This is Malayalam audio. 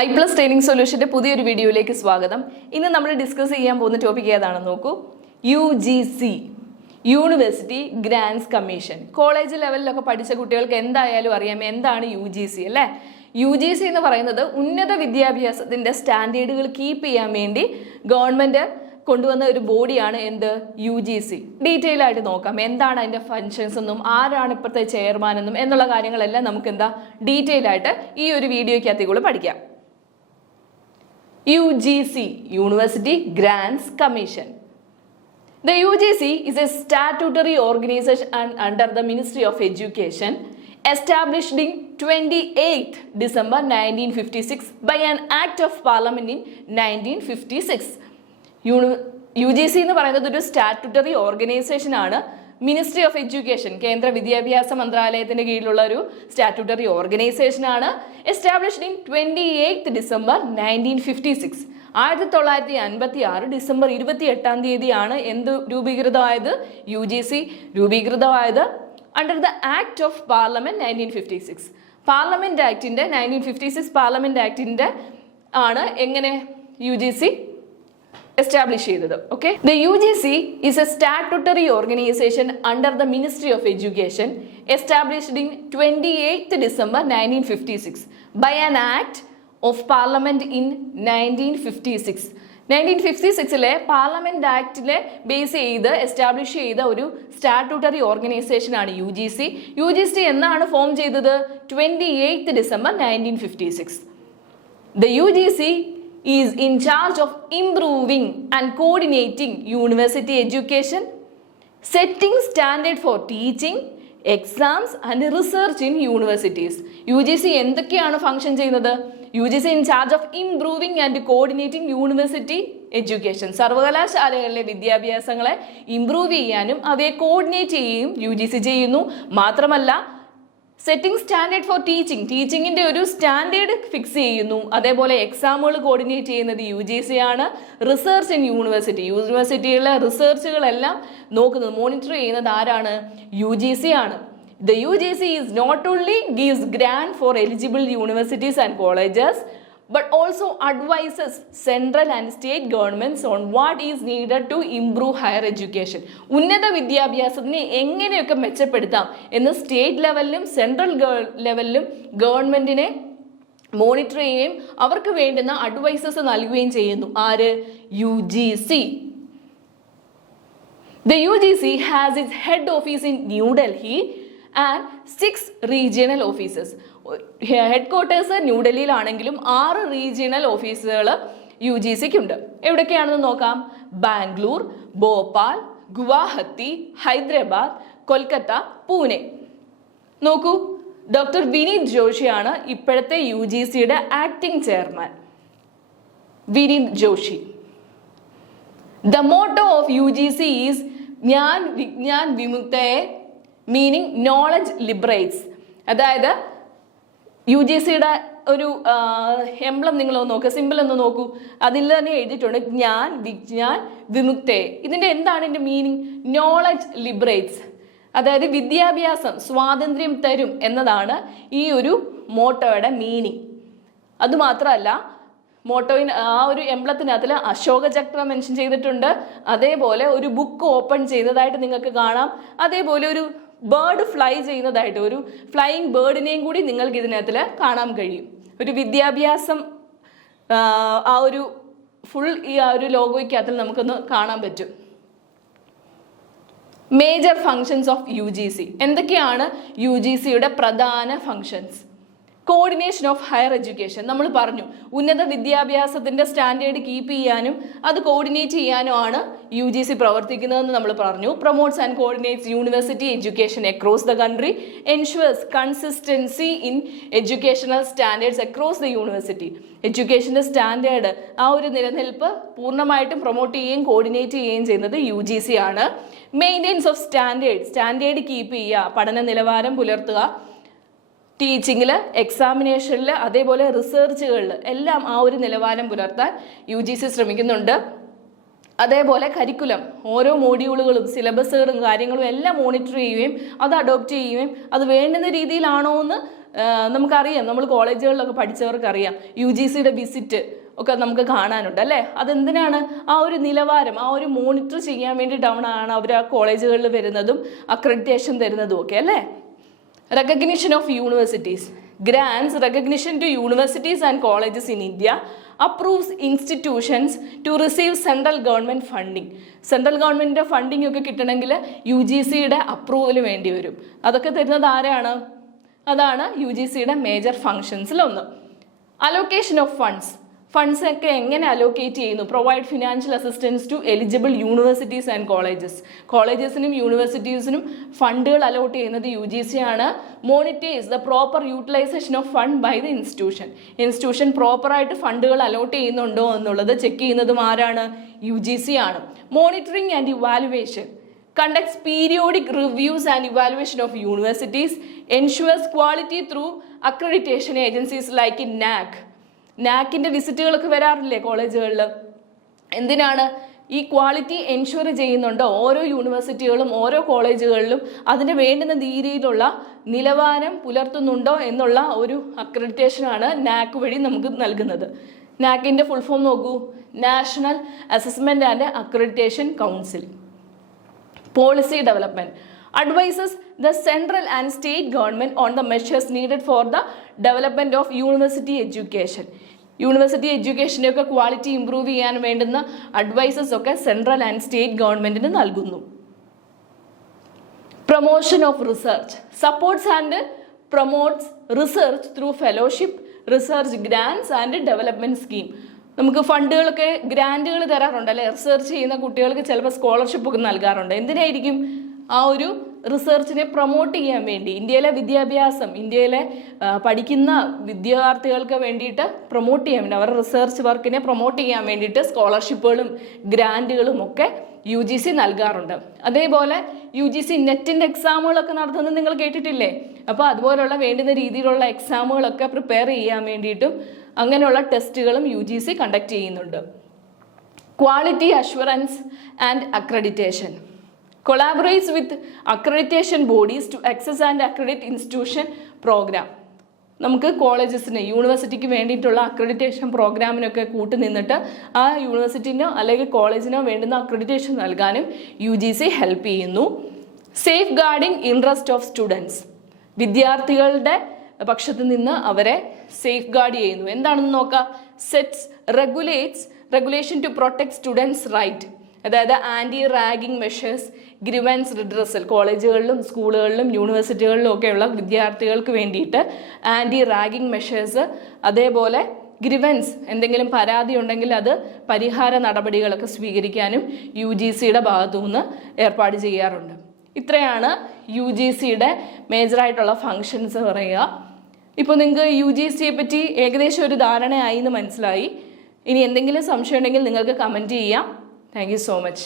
iPlus Training Solution's പുതിയൊരു വീഡിയോയിലേക്ക് സ്വാഗതം. ഇന്ന് നമ്മൾ ഡിസ്കസ് ചെയ്യാൻ പോകുന്ന ടോപ്പിക് ഏതാണെന്ന് നോക്കൂ. UGC university grants commission. College ലെവലിലൊക്കെ പഠിച്ച കുട്ടികൾക്ക് എന്തായാലും അറിയാം എന്താണ് UGC അല്ലേ? UGC എന്ന് പറയുന്നത് ഉന്നത വിദ്യാഭ്യാസത്തിന്റെ സ്റ്റാൻഡേർഡുകൾ കീപ്പ് ചെയ്യാൻ വേണ്ടി ഗവൺമെന്റ് കൊണ്ടുവന്ന ഒരു ബോഡിയാണ് എന്ത് UGC. ഡീറ്റെയിൽ ആയിട്ട് നോക്കാം എന്താണ് അതിന്റെ ഫങ്ഷൻസ് എന്നും ആരാണ് ഇപ്പോഴത്തെ ചെയർമാൻ എന്നും എന്നുള്ള കാര്യങ്ങളെല്ലാം നമുക്ക് എന്താ ഡീറ്റെയിൽ ആയിട്ട് ഈ ഒരു വീഡിയോയ്ക്കകത്തേക്കുള്ള പഠിക്കാം. UGC University Grants Commission. The UGC is a statutory organization under the Ministry of Education established in 28th December 1956 by an Act of Parliament in 1956. UGC എന്ന് പറയുന്നത് ഒരു സ്റ്റാറ്റ്യൂട്ടറി ഓർഗനൈസേഷൻ ആണ്. മിനിസ്ട്രി ഓഫ് എഡ്യൂക്കേഷൻ കേന്ദ്ര വിദ്യാഭ്യാസ മന്ത്രാലയത്തിന്റെ കീഴിലുള്ള ഒരു സ്റ്റാറ്റ്യൂട്ടറി ഓർഗനൈസേഷൻ ആണ്. Established in 28th December 1956. 1956 December 28 എന്ത് രൂപീകൃതമായത്? UGC രൂപീകൃതമായത് under the act of parliament 1956. Parliament ആക്ടിന്റെ 1956 പാർലമെന്റ് ആക്ടിന്റെ ആണ് എങ്ങനെ UGC എസ്റ്റാബ്ലിഷ് ചെയ്തത്. Okay, the UGC is a statutory organization under the Ministry of Education established in 28th December 1956 by an act of Parliament in 1956. 1956 parliament ആക്ടിലെ base ചെയ്ത് എസ്റ്റാബ്ലിഷ് ചെയ്ത ഒരു സ്റ്റാറ്റ്യൂട്ടറി ഓർഗനൈസേഷൻ ആണ് UGC. UGC എന്നാണ് ഫോം ചെയ്തത്? 28th December 1956. The UGC is in charge of improving and coordinating university education, setting standard for teaching, exams and research in universities. UGC എന്തൊക്കെയാണ് ഫംഗ്ഷൻ ചെയ്യുന്നത്? UGC in charge of improving and coordinating university education. സർവകലാശാലകളിലെ വിദ്യാഭ്യാസങ്ങളെ ഇംപ്രൂവ് ചെയ്യാനും അവയെ കോർഡിനേറ്റ് ചെയ്യുകയും UGC ചെയ്യുന്നു. മാത്രമല്ല സെറ്റിംഗ് സ്റ്റാൻഡേർഡ് ഫോർ ടീച്ചിങ്ങിന്റെ ഒരു സ്റ്റാൻഡേർഡ് ഫിക്സ് ചെയ്യുന്നു. അതേപോലെ എക്സാമുകൾ കോർഡിനേറ്റ് ചെയ്യുന്നത് UGC ആണ്. റിസർച്ച് ഇൻ യൂണിവേഴ്സിറ്റിയിലെ റിസർച്ചുകളെല്ലാം നോക്കുന്നത് മോണിറ്റർ ചെയ്യുന്നത് ആരാണ്? UGC ആണ്. The UGC is not only gives grant for eligible universities and colleges but also advises central and state governments on what is needed to improve higher education. ഉന്നത വിദ്യാഭ്യാസത്തിനെ എങ്ങനെയൊക്കെ മെച്ചപ്പെടുത്താം എന്ന് സ്റ്റേറ്റ് ലെവലിലും സെൻട്രൽ ലെവലിലും ഗവൺമെന്റിനെ മോണിറ്റർ ചെയ്യുകയും അവർക്ക് വേണ്ടുന്ന അഡ്വൈസസ് നൽകുകയും ചെയ്യുന്നു. ആര്? UGC. The UGC has its head office in New Delhi and 6 regional offices. Headquarters ന്യൂഡൽഹിയിലാണെങ്കിലും 6 റീജിയണൽ ഓഫീസുകൾ UGCക്ക് ഉണ്ട്. എവിടെയൊക്കെയാണെന്ന് നോക്കാം. ബാംഗ്ലൂർ, ഭോപ്പാൽ, ഗുവാഹത്തി, ഹൈദരാബാദ്, കൊൽക്കത്ത, പൂനെ. നോക്കൂ, ഡോക്ടർ വിനീത് ജോഷിയാണ് ഇപ്പോഴത്തെ UGCയുടെ acting chairman. Vineet Joshi. The motto of UGC is ജ്ഞാൻ വിജ്ഞാൻ വിമുക്തയെ, മീനിങ് നോളജ് ലിബറേറ്റ്സ്. അതായത് UGCയുടെ ഒരു എംബ്ലം നിങ്ങളൊന്ന് നോക്കുക, സിമ്പിൾ ഒന്ന് നോക്കൂ. അതിൽ തന്നെ എഴുതിയിട്ടുണ്ട് ജ്ഞാൻ വിജ്ഞാൻ വിമുക്തേ. ഇതിന്റെ എന്താണ് ഇതിന്റെ മീനിങ്? നോളജ് ലിബറേറ്റ്സ്, അതായത് വിദ്യാഭ്യാസം സ്വാതന്ത്ര്യം തരും എന്നതാണ് ഈ ഒരു മോട്ടോയുടെ മീനിങ്. അതുമാത്രമല്ല മോട്ടോയിന് ആ ഒരു എംബ്ലത്തിനകത്തിൽ അശോക ചക്ര മെൻഷൻ ചെയ്തിട്ടുണ്ട്. അതേപോലെ ഒരു ബുക്ക് ഓപ്പൺ ചെയ്തതായിട്ട് നിങ്ങൾക്ക് കാണാം. അതേപോലെ ഒരു ബേർഡ് ഫ്ലൈ ചെയ്യുന്നതായിട്ട് ഒരു ഫ്ലൈയിങ് ബേർഡിനെയും കൂടി നിങ്ങൾക്ക് ഇതിനകത്തിൽ കാണാൻ കഴിയും. ഒരു വിദ്യാഭ്യാസം ആ ഒരു ഫുൾ ഈ ആ ഒരു ലോഗോയ്ക്കകത്തിൽ നമുക്കൊന്ന് കാണാൻ പറ്റും. Major functions of UGC. എന്തൊക്കെയാണ് UGCയുടെ പ്രധാന functions? Coordination of higher education. നമ്മൾ പറഞ്ഞു ഉന്നത വിദ്യാഭ്യാസത്തിന്റെ സ്റ്റാൻഡേർഡ് കീപ്പ് ചെയ്യാനും അത് കോർഡിനേറ്റ് ചെയ്യാനുമാണ് UGC പ്രവർത്തിക്കുന്നതെന്ന് നമ്മൾ പറഞ്ഞു. Promotes and coordinates university education across the country, ensures consistency in educational standards across the university. എഡ്യൂക്കേഷന്റെ സ്റ്റാൻഡേർഡ് ആ ഒരു നിലനിൽപ്പ് പൂർണ്ണമായിട്ടും പ്രൊമോട്ട് ചെയ്യുകയും കോർഡിനേറ്റ് ചെയ്യുകയും ചെയ്യുന്നത് UGC ആണ്. മെയിൻ്റെനൻസ് ഓഫ് സ്റ്റാൻഡേർഡ് കീപ്പ് ചെയ്യുക, പഠന നിലവാരം പുലർത്തുക. ടീച്ചിങ്ങിൽ, എക്സാമിനേഷനിൽ, അതേപോലെ റിസർച്ചുകളിൽ എല്ലാം ആ ഒരു നിലവാരം പുലർത്താൻ UGC ശ്രമിക്കുന്നുണ്ട്. അതേപോലെ കരിക്കുലം, ഓരോ മോഡ്യൂളുകളും സിലബസുകളും കാര്യങ്ങളും എല്ലാം മോണിറ്റർ ചെയ്യുകയും അത് അഡോപ്റ്റ് ചെയ്യുകയും അത് വേണ്ടുന്ന രീതിയിലാണോ എന്ന് നമുക്കറിയാം, നമ്മൾ കോളേജുകളിലൊക്കെ പഠിച്ചവർക്കറിയാം UGCയുടെ വിസിറ്റ് ഒക്കെ നമുക്ക് കാണാനുണ്ട് അല്ലേ. അതെന്തിനാണ്? ആ ഒരു നിലവാരം, ആ ഒരു മോണിറ്റർ ചെയ്യാൻ വേണ്ടിയിട്ടാണ് അവർ ആ കോളേജുകളിൽ വരുന്നതും അക്രഡിറ്റേഷൻ തരുന്നതും ഒക്കെ അല്ലേ. Recognition of universities. Grants recognition to universities and colleges in India. Approves institutions to receive central government funding. Central ഗവൺമെൻറ്റിൻ്റെ ഫണ്ടിങ് ഒക്കെ കിട്ടണമെങ്കിൽ UGCയുടെ അപ്രൂവൽ വേണ്ടി വരും. അതൊക്കെ തരുന്നത് ആരാണ്? അതാണ് UGCയുടെ മേജർ ഫങ്ഷൻസിലൊന്ന്. Allocation of funds. ഫണ്ട്സ് ഒക്കെ എങ്ങനെ അലോക്കേറ്റ് ചെയ്യുന്നു? Provide financial assistance to eligible universities and colleges. കോളേജസിനും യൂണിവേഴ്സിറ്റീസിനും ഫണ്ടുകൾ അലോട്ട് ചെയ്യുന്നത് UGC ആണ്. Monitors the proper utilization of fund by the institution പ്രോപ്പറായിട്ട് ഫണ്ടുകൾ അലോട്ട് ചെയ്യുന്നുണ്ടോ എന്നുള്ളത് ചെക്ക് ചെയ്യുന്നതും ആരാണ്? UGC ആണ്. Monitoring and evaluation. Conducts periodic reviews and evaluation of universities. Ensures quality through accreditation agencies like NAC. നാക്കിൻ്റെ വിസിറ്റുകളൊക്കെ വരാറില്ലേ കോളേജുകളിൽ? എന്തിനാണ്? ഈ ക്വാളിറ്റി എൻഷുർ ചെയ്യുന്നുണ്ടോ ഓരോ യൂണിവേഴ്സിറ്റികളും ഓരോ കോളേജുകളിലും അതിന് വേണ്ടുന്ന രീതിയിലുള്ള നിലവാരം പുലർത്തുന്നുണ്ടോ എന്നുള്ള ഒരു അക്രഡിറ്റേഷനാണ് നാക്ക് വഴി നമുക്ക് നൽകുന്നത്. നാക്കിൻ്റെ ഫുൾ ഫോം നോക്കൂ, national assessment and accreditation council. Policy development. Advises the central and state government on the measures needed for the development of university education. University എഡ്യൂക്കേഷൻ്റെ ക്വാളിറ്റി ഇംപ്രൂവ് ചെയ്യാൻ വേണ്ടുന്ന അഡ്വൈസസ് ഒക്കെ സെൻട്രൽ ആൻഡ് സ്റ്റേറ്റ് ഗവൺമെൻറ്റിന് നൽകുന്നു. Promotion of research. Supports and promotes research through fellowship, research grants and development scheme. നമുക്ക് ഫണ്ടുകളൊക്കെ ഗ്രാൻറ്റുകൾ തരാറുണ്ട് അല്ലേ. റിസർച്ച് ചെയ്യുന്ന കുട്ടികൾക്ക് ചിലപ്പോൾ സ്കോളർഷിപ്പ് ഒക്കെ നൽകാറുണ്ട്. എന്തിനായിരിക്കും? ആ ഒരു റിസർച്ചിനെ പ്രൊമോട്ട് ചെയ്യാൻ വേണ്ടി, ഇന്ത്യയിലെ വിദ്യാഭ്യാസം, ഇന്ത്യയിലെ പഠിക്കുന്ന വിദ്യാർത്ഥികൾക്ക് വേണ്ടിയിട്ട് പ്രൊമോട്ട് ചെയ്യാൻ വേണ്ടി, അവരുടെ റിസർച്ച് വർക്കിനെ പ്രൊമോട്ട് ചെയ്യാൻ വേണ്ടിയിട്ട് സ്കോളർഷിപ്പുകളും ഗ്രാൻറ്റുകളും ഒക്കെ UGC നൽകാറുണ്ട്. അതേപോലെ UGC നെറ്റിൻ്റെ എക്സാമുകളൊക്കെ നടത്തുന്നത് നിങ്ങൾ കേട്ടിട്ടില്ലേ? അപ്പോൾ അതുപോലുള്ള വേണ്ടുന്ന രീതിയിലുള്ള എക്സാമുകളൊക്കെ പ്രിപ്പയർ ചെയ്യാൻ വേണ്ടിയിട്ടും അങ്ങനെയുള്ള ടെസ്റ്റുകളും UGC കണ്ടക്ട് ചെയ്യുന്നുണ്ട്. Quality assurance and accreditation. Collaborates with accreditation bodies to access and accredit institution program. നമുക്ക് കോളേജസിന് യൂണിവേഴ്സിറ്റിക്ക് വേണ്ടിയിട്ടുള്ള അക്രഡിറ്റേഷൻ പ്രോഗ്രാമിനൊക്കെ കൂട്ടി നിന്നിട്ട് ആ യൂണിവേഴ്സിറ്റിനോ അല്ലെങ്കിൽ കോളേജിനോ വേണ്ടുന്ന അക്രഡിറ്റേഷൻ നൽകാനും UGC ഹെൽപ്പ് ചെയ്യുന്നു. Safeguarding interest of students. വിദ്യാർത്ഥികളുടെ പക്ഷത്ത് നിന്ന് അവരെ സേഫ് ഗാർഡ് ചെയ്യുന്നു. എന്താണെന്ന് നോക്കാം. Sets regulation to protect students right. അതായത് anti ragging measures, grievance redressal. കോളേജുകളിലും സ്കൂളുകളിലും യൂണിവേഴ്സിറ്റികളിലും ഒക്കെയുള്ള വിദ്യാർത്ഥികൾക്ക് വേണ്ടിയിട്ട് ആൻറ്റി റാഗിങ് മെഷേഴ്സ്, അതേപോലെ ഗ്രിവൻസ്, എന്തെങ്കിലും പരാതി ഉണ്ടെങ്കിൽ അത് പരിഹാര നടപടികളൊക്കെ സ്വീകരിക്കാനും UGCയുടെ ഭാഗത്തു നിന്ന് ഏർപ്പാട് ചെയ്യാറുണ്ട്. ഇത്രയാണ് UGCയുടെ മേജറായിട്ടുള്ള ഫങ്ഷൻസ് പറയുക. ഇപ്പോൾ നിങ്ങൾക്ക് UGCയെ പറ്റി ഏകദേശം ഒരു ധാരണയായി എന്ന് മനസ്സിലായി. ഇനി എന്തെങ്കിലും സംശയം ഉണ്ടെങ്കിൽ നിങ്ങൾക്ക് കമൻറ്റ് ചെയ്യാം. Thank you so much.